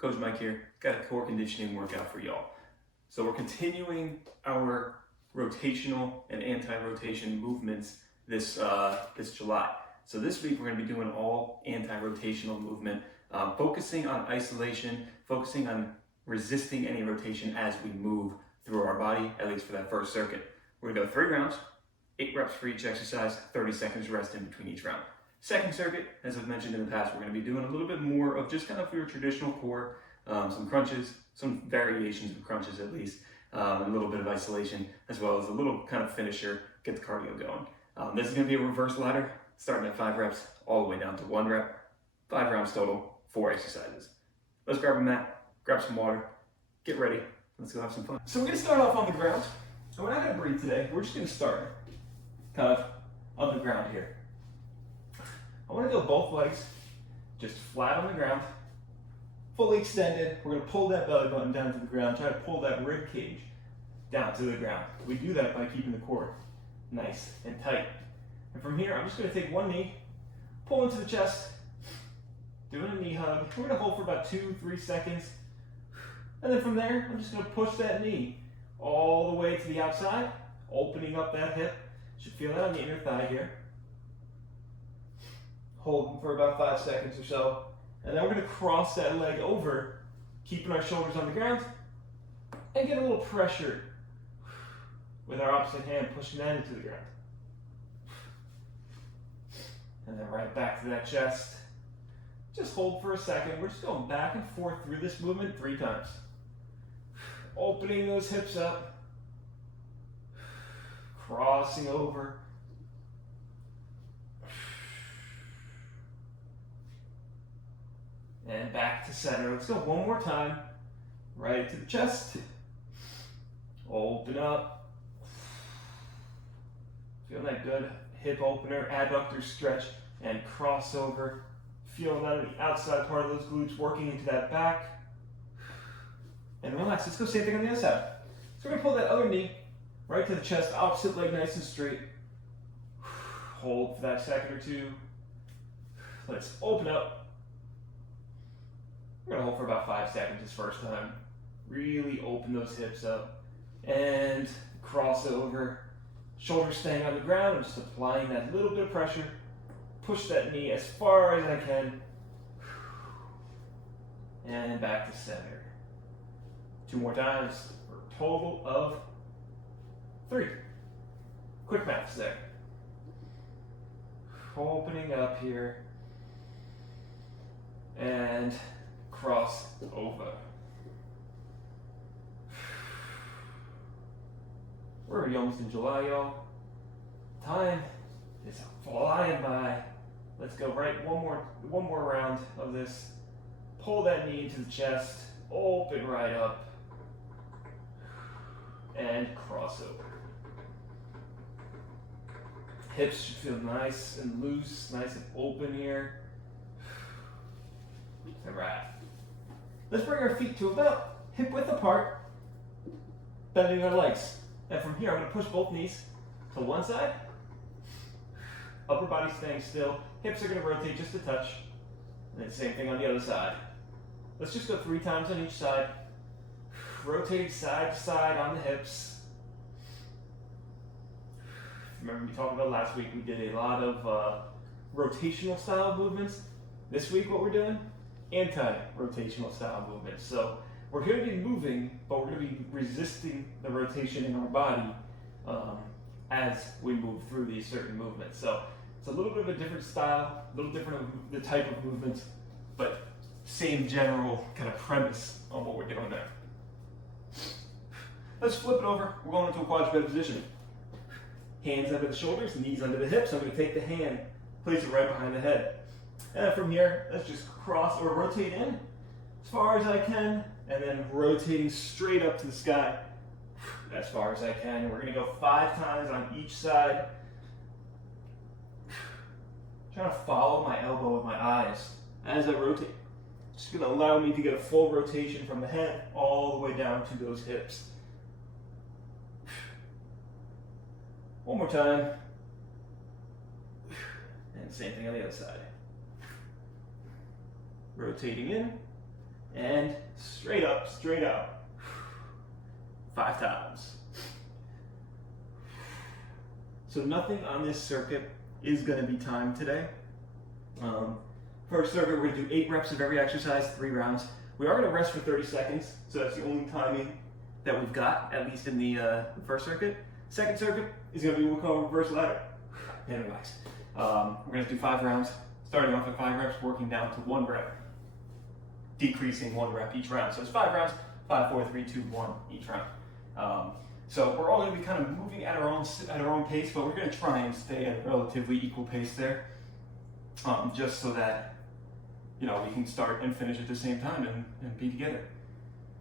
Coach Mike here. Got a core conditioning workout for y'all. So we're continuing our rotational and anti-rotation movements this July. So this week we're going to be doing all anti-rotational movement, focusing on isolation, focusing on resisting any rotation as we move through our body, at least for that first circuit. We're going to go 3 rounds, 8 reps for each exercise, 30 seconds rest in between each round. Second circuit, as I've mentioned in the past, we're going to be doing a little bit more of just kind of your traditional core, some crunches, some variations of crunches at least, a little bit of isolation, as well as a little kind of finisher, get the cardio going. This is going to be a reverse ladder, starting at 5 reps, all the way down to 1 rep, 5 rounds total, 4 exercises. Let's grab a mat, grab some water, get ready, let's go have some fun. So we're going to start off on the ground, and we're not going to breathe today, we're just going to start kind of on the ground here. I want to go both legs just flat on the ground, fully extended. We're going to pull that belly button down to the ground, try to pull that rib cage down to the ground. We do that by keeping the core nice and tight. And from here, I'm just going to take one knee, pull into the chest, doing a knee hug. We're going to hold for about 2-3 seconds. And then from there, I'm just going to push that knee all the way to the outside, opening up that hip. You should feel that on the inner thigh here. Hold for about 5 seconds or so. And then we're going to cross that leg over, keeping our shoulders on the ground, and get a little pressure with our opposite hand, pushing that into the ground. And then right back to that chest. Just hold for a second. We're just going back and forth through this movement 3 times. Opening those hips up, crossing over, and back to center. Let's go one more time. Right to the chest. Open up. Feel that good hip opener, adductor stretch, and crossover. Feel that on the outside part of those glutes working into that back. And relax. Let's go same thing on the other side. So we're going to pull that other knee right to the chest, opposite leg nice and straight. Hold for that second or two. Let's open up. We're going to hold for about 5 seconds this first time. Really open those hips up. And cross over. Shoulders staying on the ground. I'm just applying that little bit of pressure. Push that knee as far as I can. And back to center. 2 more times for a total of 3. Quick maths there. Opening up here. And cross over. We're already almost in July, y'all. Time is flying by. Let's go right one more round of this. Pull that knee into the chest, open right up, and cross over. Hips should feel nice and loose, nice and open here. All right. Let's bring our feet to about hip width apart, bending our legs. And from here, I'm going to push both knees to one side, upper body staying still, hips are going to rotate just a touch, and then same thing on the other side. Let's just go 3 times on each side, rotating side to side on the hips. Remember we talked about last week, we did a lot of rotational style movements. This week what we're doing? Anti-rotational style movements. So we're going to be moving, but we're going to be resisting the rotation in our body as we move through these certain movements. So it's a little bit of a different style, a little different of the type of movements, but same general kind of premise on what we're doing there. Let's flip it over. We're going into a quadruped position. Hands under the shoulders, knees under the hips. I'm going to take the hand, place it right behind the head. And from here, let's just cross or rotate in as far as I can, and then rotating straight up to the sky as far as I can. We're going to go 5 times on each side. Trying to follow my elbow with my eyes as I rotate. It's going to allow me to get a full rotation from the head all the way down to those hips. One more time. And same thing on the other side. Rotating in and straight up, straight out. 5 times. So nothing on this circuit is going to be timed today. First circuit, we're going to do 8 reps of every exercise, 3 rounds. We are going to rest for 30 seconds, so that's the only timing that we've got, at least in the first circuit. Second circuit is going to be what we call reverse ladder. And relax. We're going to do 5 rounds, starting off at 5 reps, working down to 1 rep, decreasing 1 rep each round. So it's 5 rounds, 5, 4, 3, 2, 1 each round. So we're all going to be kind of moving at our own pace, but we're going to try and stay at a relatively equal pace there, just so that we can start and finish at the same time and be together,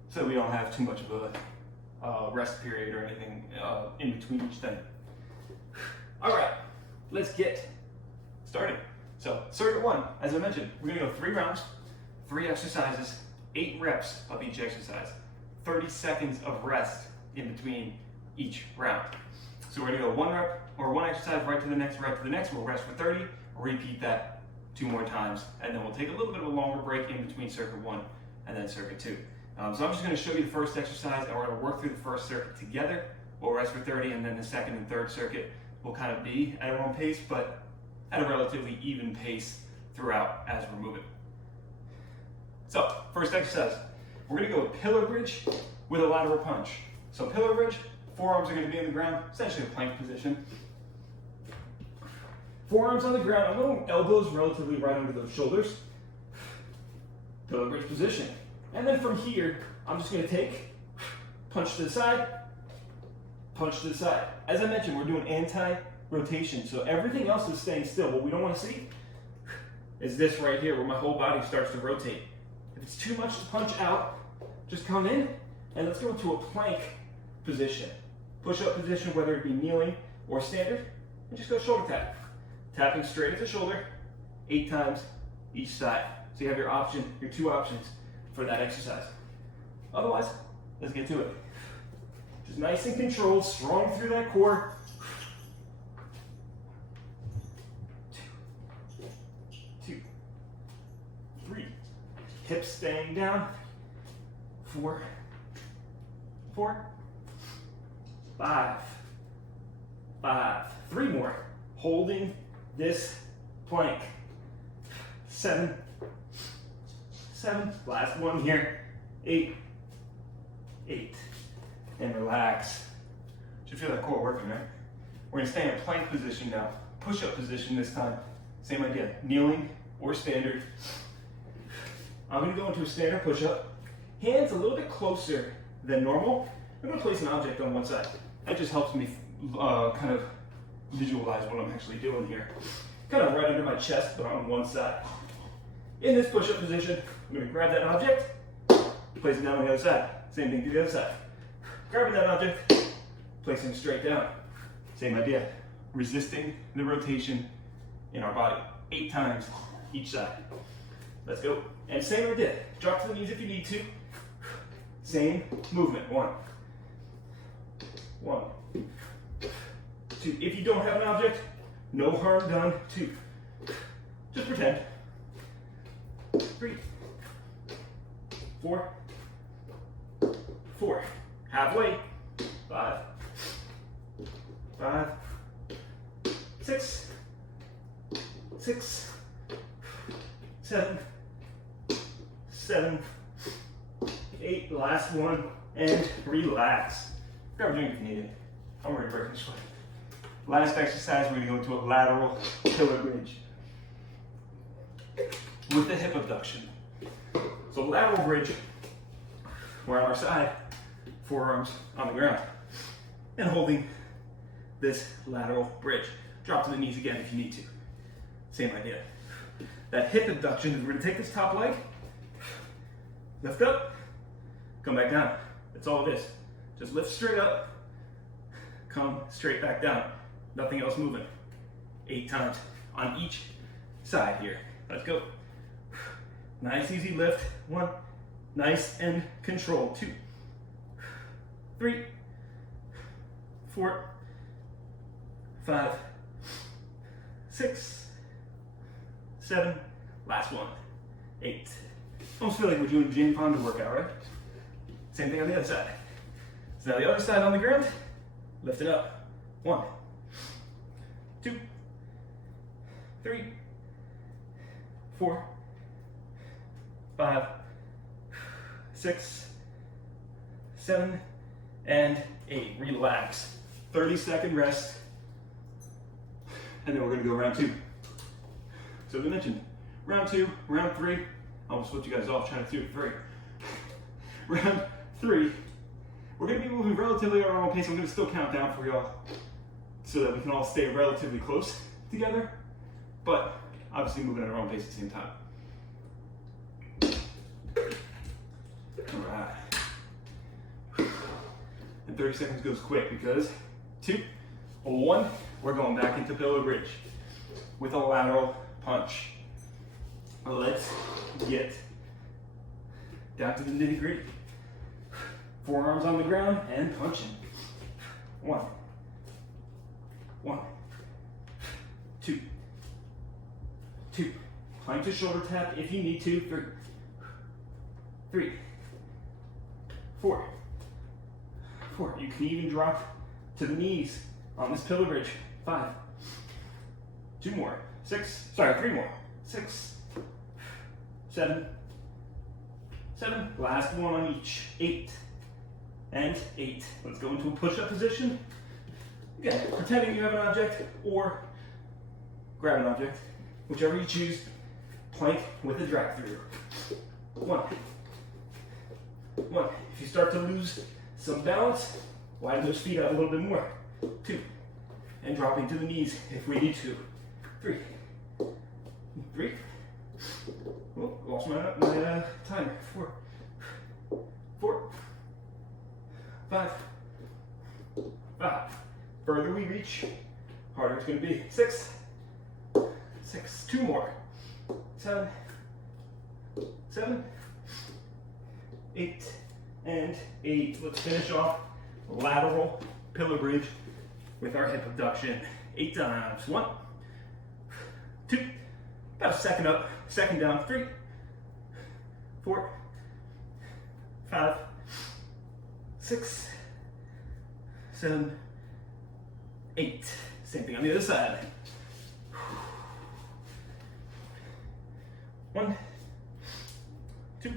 so we don't have too much of a rest period or anything in between each thing. All right, let's get started. So circuit 1, as I mentioned, we're going to go 3 rounds, 3 exercises, 8 reps of each exercise, 30 seconds of rest in between each round. So we're going to go 1 rep or 1 exercise right to the next, right to the next. We'll rest for 30, repeat that 2 more times, and then we'll take a little bit of a longer break in between circuit 1 and then circuit 2. So I'm just going to show you the first exercise, and we're going to work through the first circuit together. We'll rest for 30, and then the second and third circuit will kind of be at our own pace, but at a relatively even pace throughout as we're moving. So first exercise, we're going to go with pillar bridge with a lateral punch. So pillar bridge, forearms are going to be on the ground, essentially a plank position. Forearms on the ground, I'm going elbows relatively right under those shoulders. Pillar bridge position. And then from here, I'm just going to take, punch to the side, punch to the side. As I mentioned, we're doing anti-rotation, so everything else is staying still. What we don't want to see is this right here, where my whole body starts to rotate. If it's too much to punch out, just come in, and let's go into a plank position. Push-up position, whether it be kneeling or standard, and just go shoulder tap. Tapping straight at the shoulder, 8 times each side. So you have your 2 options for that exercise. Otherwise, let's get to it. Just nice and controlled, strong through that core. 2, 3, hips staying down. 4, 5, 3 more. Holding this plank. 7, last one here. 8, and relax. Should feel that core working, right? We're gonna stay in plank position now. Push-up position this time. Same idea, kneeling or standard. I'm gonna go into a standard push-up. Hands a little bit closer than normal. I'm gonna place an object on one side. That just helps me kind of visualize what I'm actually doing here. Kind of right under my chest, but on one side. In this push-up position, I'm going to grab that object, place it down on the other side. Same thing to the other side. Grabbing that object, placing it straight down. Same idea. Resisting the rotation in our body. 8 times each side. Let's go. And same idea. Drop to the knees if you need to. Same movement. 1, 2. If you don't have an object, no harm done. 2. Just pretend. 3, 4, halfway. 5, 6, 7, 8. Last one, and relax. Grab a drink if you need it. I'm already breaking sweat. Last exercise, we're going to go into a lateral pillar bridge with the hip abduction. So lateral bridge, we're on our side, forearms on the ground, and holding this lateral bridge. Drop to the knees again if you need to. Same idea. That hip abduction is we're going to take this top leg, lift up, come back down. That's all it is. Just lift straight up, come straight back down. Nothing else moving. 8 times on each side here. Let's go. Nice easy lift. 1, nice and controlled. 2, 3, 4, 5, 6, 7, last one, 8, Almost feel like we're doing Jane Fonda workout, right? Same thing on the other side. So now the other side on the ground, lift it up. 1, 2, 3, 4, 5, 6, 7, and 8. Relax. 30-second rest. And then we're gonna go round 2. So we mentioned round 2, round 3. I almost flipped you guys off trying to do 3. Round 3, we're gonna be moving relatively at our own pace. I'm gonna still count down for y'all so that we can all stay relatively close together, but obviously moving at our own pace at the same time. All right. And 30 seconds goes quick because 2, 1, we're going back into pillow bridge with a lateral punch. Let's get down to the nitty gritty. Forearms on the ground and punching. 1, 1, 2, 2. Plank to shoulder tap if you need to. 3, 3, 4, 4. You can even drop to the knees on this pillow bridge. 5, 2 more. 6, sorry, 3 more. 6, 7, 7. Last one on each. 8 and 8. Let's go into a push-up position. Again, pretending you have an object or grab an object, whichever you choose. Plank with a drag through. 1, 1. If you start to lose some balance, widen those feet out a little bit more. 2, and dropping to the knees if we need to. 3, 3. Oh, lost my timer. 4, 4, 5, 5. Further we reach, harder it's going to be. 6, 6. 2 more. 7, 7, 8, and 8. Let's finish off lateral pillow bridge with our hip abduction. 8 times. 1, 2, about a second up, second down. 3, 4, 5, 6, 7, 8. Same thing on the other side. 1, 2,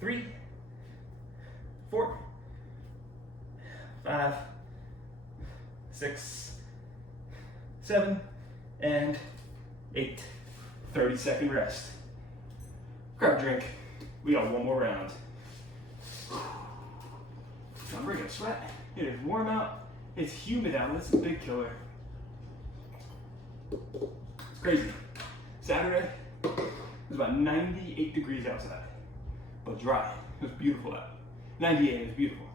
3, 4, 5, 6, 7, and 8. 30-second rest. Grab a drink. We got one more round. I'm bringing a sweat. It is warm out. It's humid out. This is a big killer. It's crazy. Saturday, it was about 98 degrees outside, but dry. It was beautiful out. 98, it was beautiful.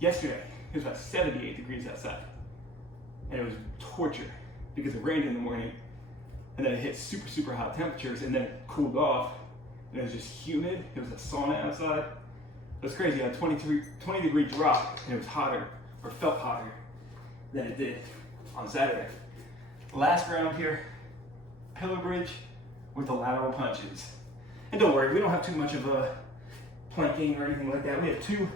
Yesterday, it was about 78 degrees outside, and it was torture because it rained in the morning, and then it hit super, super hot temperatures, and then it cooled off, and it was just humid. It was a sauna outside. It was crazy. I had a 20 degree drop, and it was hotter, or felt hotter than it did on Saturday. Last round here, pillow bridge with the lateral punches. And don't worry, we don't have too much of a planking or anything like that. We have 2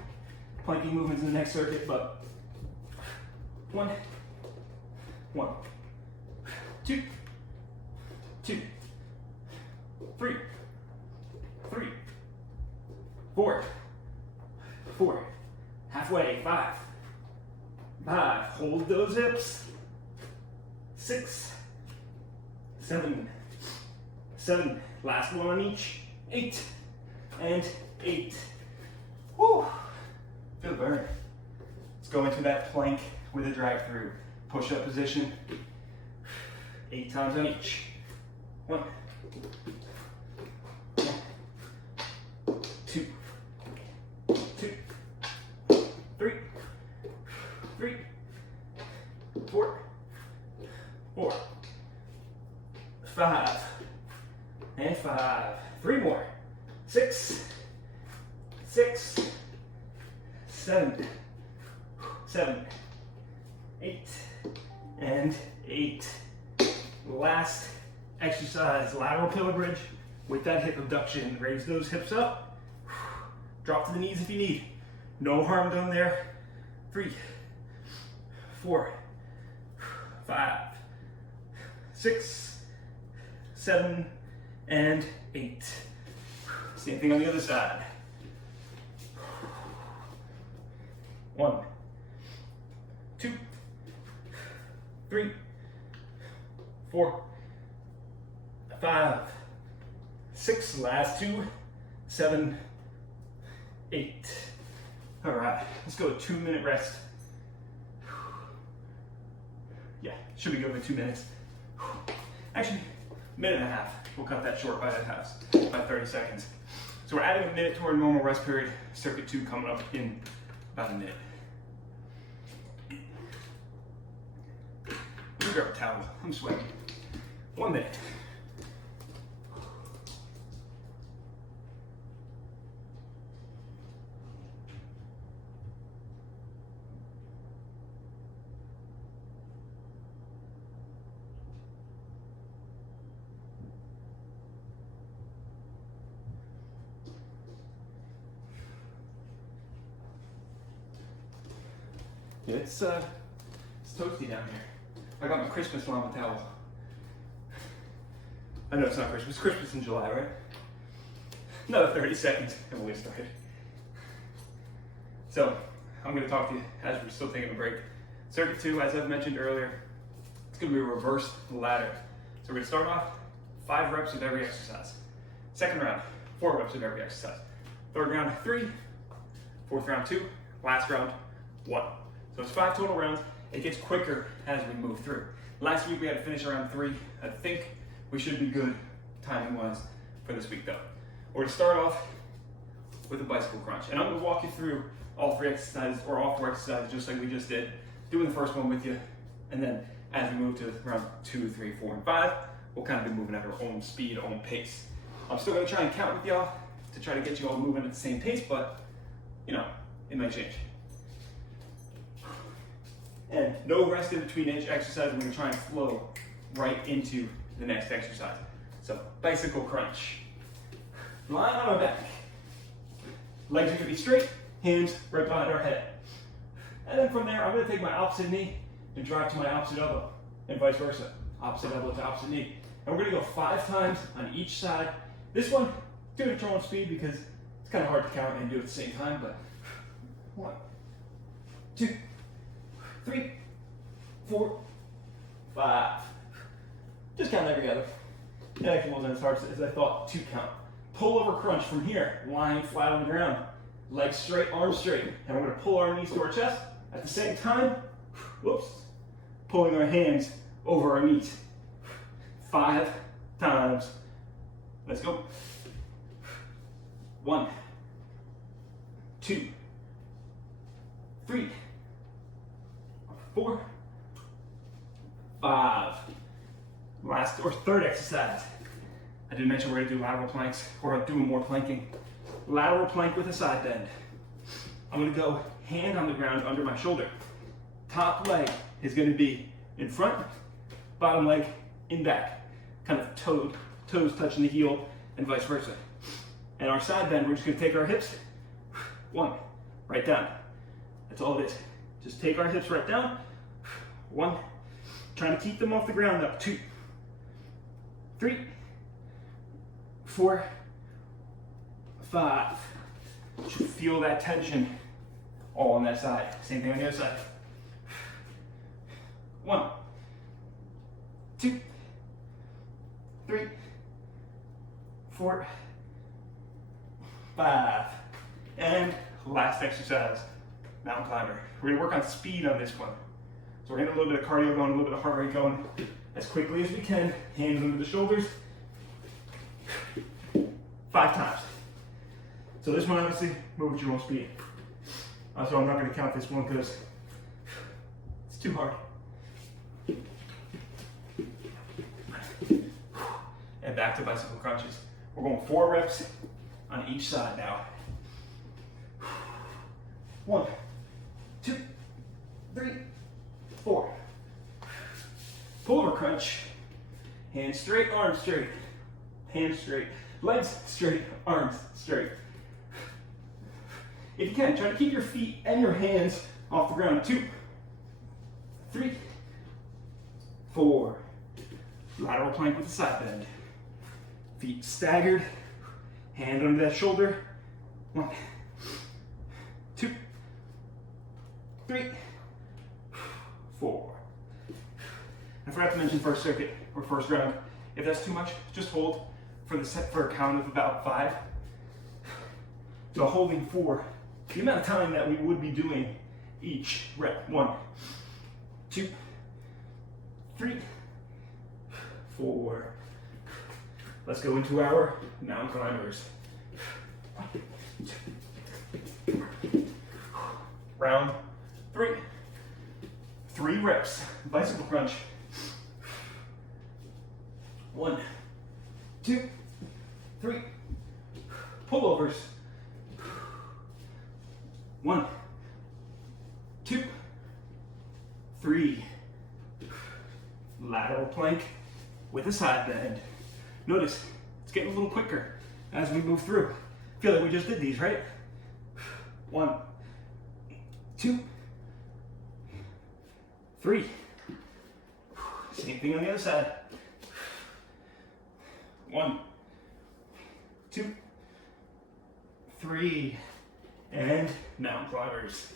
planking movements in the next circuit, but 1, 1, 2, 2, 3, 3, 4, 4, halfway, 5, 5, hold those hips, 6, 7, 7, last one on each, 8, and 8. Woo! Feel the burn. Let's go into that plank with a drag through. Push-up position, 8 times on each. 1, 2, 2, 3, 3, 4, 4, 5, and 5. 3 more. 6, 6, 7, 7, 8, and 8. Last exercise, lateral pillow bridge with that hip abduction. Raise those hips up. Drop to the knees if you need. No harm done there. 3, 4, 5, 6, 7, and 8. Same thing on the other side. 1, 2, 3, 4, 5, 6, last 2, 7, 8. All right, let's go a 2-minute rest. Yeah, should be good for 2 minutes. Actually, 1.5 minutes. We'll cut that short by 30 seconds. So we're adding 1 minute to our normal rest period. Circuit 2 coming up in about a minute. Let me grab a towel, I'm sweating. 1 minute. Yeah, it's toasty down here. I got my Christmas llama towel. I know it's not Christmas. It's Christmas in July, right? Another 30 seconds and we'll get started. So, I'm going to talk to you as we're still taking a break. Circuit 2, as I've mentioned earlier, it's going to be a reverse ladder. So we're going to start off 5 reps of every exercise. Second round, 4 reps of every exercise. Third round, 3. Fourth round, 2. Last round, 1. So it's 5 total rounds. It gets quicker as we move through. Last week we had to finish around 3. I think we should be good timing-wise for this week though. We're gonna start off with a bicycle crunch. And I'm gonna walk you through all 3 exercises, or all 4 exercises, just like we just did. Doing the first one with you, and then as we move to round 2, 3, 4, and 5, we'll kind of be moving at our own speed, own pace. I'm still gonna try and count with y'all to try to get you all moving at the same pace, but you know, it might change. And no rest in between each exercise. We're gonna try and flow right into the next exercise. So, bicycle crunch. Lying on our back. Legs are gonna be straight, hands right behind our head. And then from there, I'm gonna take my opposite knee and drive to my opposite elbow, and vice versa. Opposite elbow to opposite knee. And we're gonna go 5 times on each side. This one, do it at your own speed because it's kind of hard to count and do it at the same time, but 1, 2, 3, 4, 5. Just count every other. It actually wasn't as hard as I thought to count. Pull over crunch from here, lying flat on the ground. Legs straight, arms straight. And we're gonna pull our knees to our chest. At the same time, whoops, pulling our hands over our knees. 5 times. Let's go. 1, 2, 3, 4, 5. Last or third exercise. I did mention we're gonna do lateral planks, or doing more planking. Lateral plank with a side bend. I'm gonna go hand on the ground under my shoulder. Top leg is gonna be in front, bottom leg in back. Kind of toes touching the heel and vice versa. And our side bend, we're just gonna take our hips, 1, right down. That's all it is. Just take our hips right down, 1, trying to keep them off the ground up, 2, 3, 4, 5. You should feel that tension all on that side. Same thing on the other side. 1, 2, 3, 4, 5. And last exercise, mountain climber. We're gonna work on speed on this one. So we're getting a little bit of cardio going, a little bit of heart rate going as quickly as we can. Hands under the shoulders. 5 times. So this one, obviously, move at your own speed. So I'm not going to count this one because it's too hard. And back to bicycle crunches. We're going 4 reps on each side now. 1, 2, 3, 4. Pull over crunch. Hands straight, arms straight. Hands straight. Legs straight, arms straight. If you can, try to keep your feet and your hands off the ground. 2, 3, 4. Lateral plank with a side bend. Feet staggered, hand under that shoulder. 1, 2, 3, 4. I forgot to mention first circuit or first round. If that's too much, just hold for the set for a count of about 5. So holding for the amount of time that we would be doing each rep. 1, 2, 3, 4. Let's go into our mountain climbers. Round 3. 3 reps. Bicycle crunch. 1, 2, 3. Pullovers. 1, 2, 3. Lateral plank with a side bend. Notice it's getting a little quicker as we move through. Feel like we just did these, right? 1, 2, 3. Same thing on the other side. 1, 2, 3. And mountain climbers.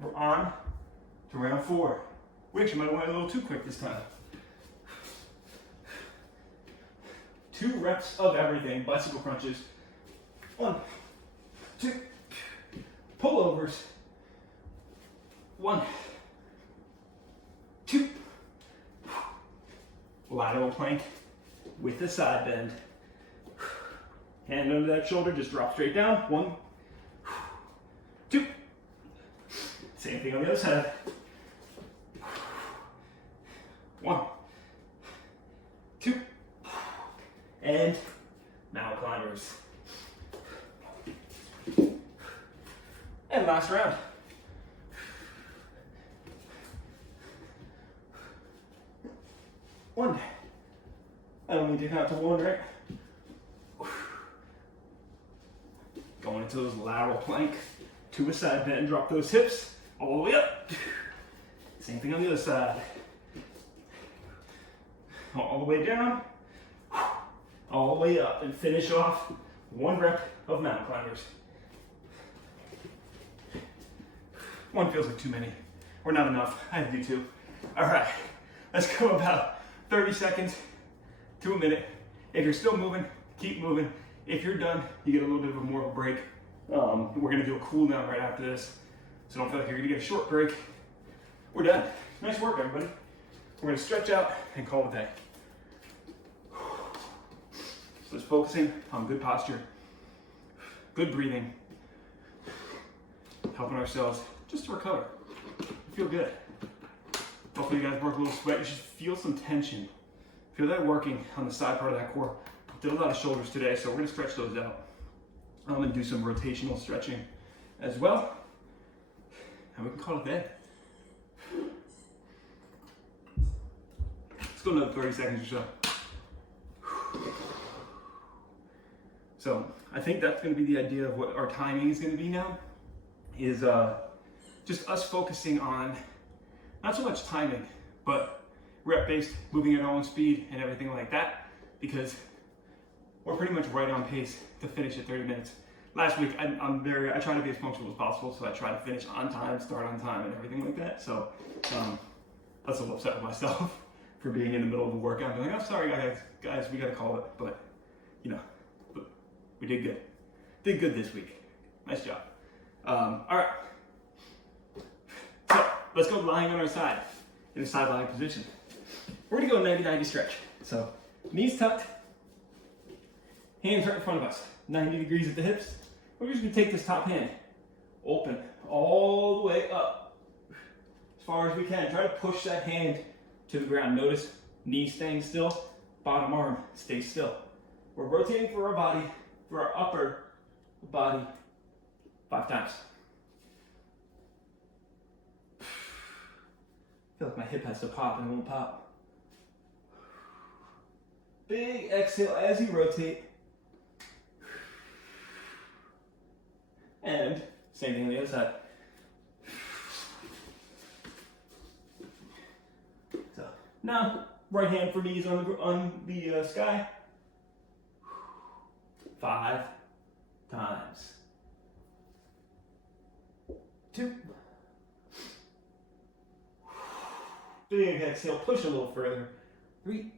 We're on to round 4. We actually might have went a little too quick this time. 2 reps of everything. Bicycle crunches. 1, 2. Pullovers. 1, 2. Lateral plank with the side bend. Hand under that shoulder, just drop straight down. 1, 2. Same thing on the other side. 1, 2. And mountain climbers. And last round. One. I don't need to count to 1, right? Going into those lateral plank to a side bend, drop those hips all the way up. Same thing on the other side. All the way down, all the way up, and finish off 1 rep of mountain climbers. 1 feels like too many, or not enough. I had to do 2. All right, let's go about 30 seconds to a minute. If you're still moving, keep moving. If you're done, you get a little bit of more of a break. We're gonna do a cool down right after this, so don't feel like you're gonna get a short break. We're done. Nice work, everybody. We're gonna stretch out and call it a day. So just focusing on good posture, good breathing, helping ourselves just to recover. Feel good. Hopefully you guys work a little sweat. You should feel some tension. Feel that working on the side part of that core. Did a lot of shoulders today, so we're gonna stretch those out. I'm gonna do some rotational stretching as well. And we can call it a day. Let's go another 30 seconds or so. So I think that's gonna be the idea of what our timing is gonna be now, is just us focusing on not so much timing, but rep-based, moving at our own speed and everything like that, because we're pretty much right on pace to finish at 30 minutes. Last week, I try to be as punctual as possible, so I try to finish on time, start on time, and everything like that. So that's a little upset with myself for being in the middle of a workout and being like, oh, sorry guys, we gotta call it. But, you know, we did good. Did good this week. Nice job. All right. So let's go lying on our side in a side lying position. We're gonna go 90-90 stretch. So knees tucked, hands right in front of us, 90 degrees at the hips. We're just gonna take this top hand, open all the way up as far as we can. Try to push that hand to the ground. Notice knees staying still, bottom arm stays still. We're rotating for our body, for our upper body 5 times. feel like my hip has to pop and it won't pop. Big exhale as you rotate. And same thing on the other side. So now, right hand for knees on the sky. 5 times. 2. Big exhale, push a little further. 3.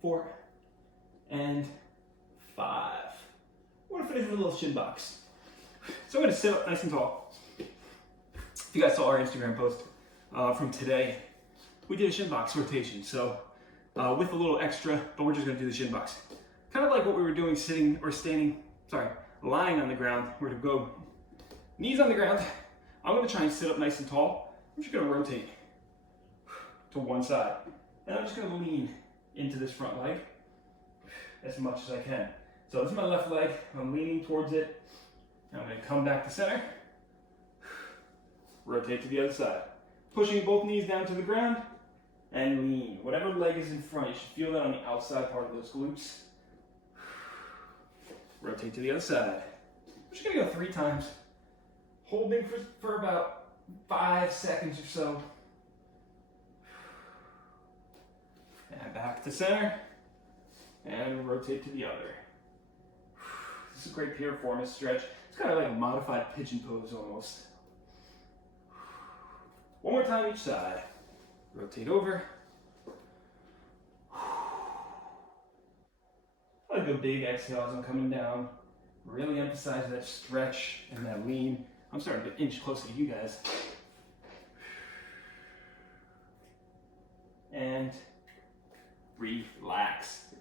4. And 5. We're gonna finish with a little shin box. So I'm gonna sit up nice and tall. If you guys saw our Instagram post from today, we did a shin box rotation. So with a little extra, but we're just gonna do the shin box. Kind of like what we were doing sitting or standing, lying on the ground. We're gonna go knees on the ground. I'm gonna try and sit up nice and tall. I'm just gonna rotate to one side. And I'm just gonna lean into this front leg as much as I can. So this is my left leg, I'm leaning towards it. I'm gonna come back to center. Rotate to the other side. Pushing both knees down to the ground and lean. Whatever leg is in front, you should feel that on the outside part of those glutes. Rotate to the other side. I'm just gonna go 3 times. Holding for about 5 seconds or so. And back to center. And rotate to the other. This is a great piriformis stretch. It's kind of like a modified pigeon pose almost. One more time each side. Rotate over. I like a big exhale as I'm coming down. Really emphasize that stretch and that lean. I'm starting to inch closer to you guys. And relax.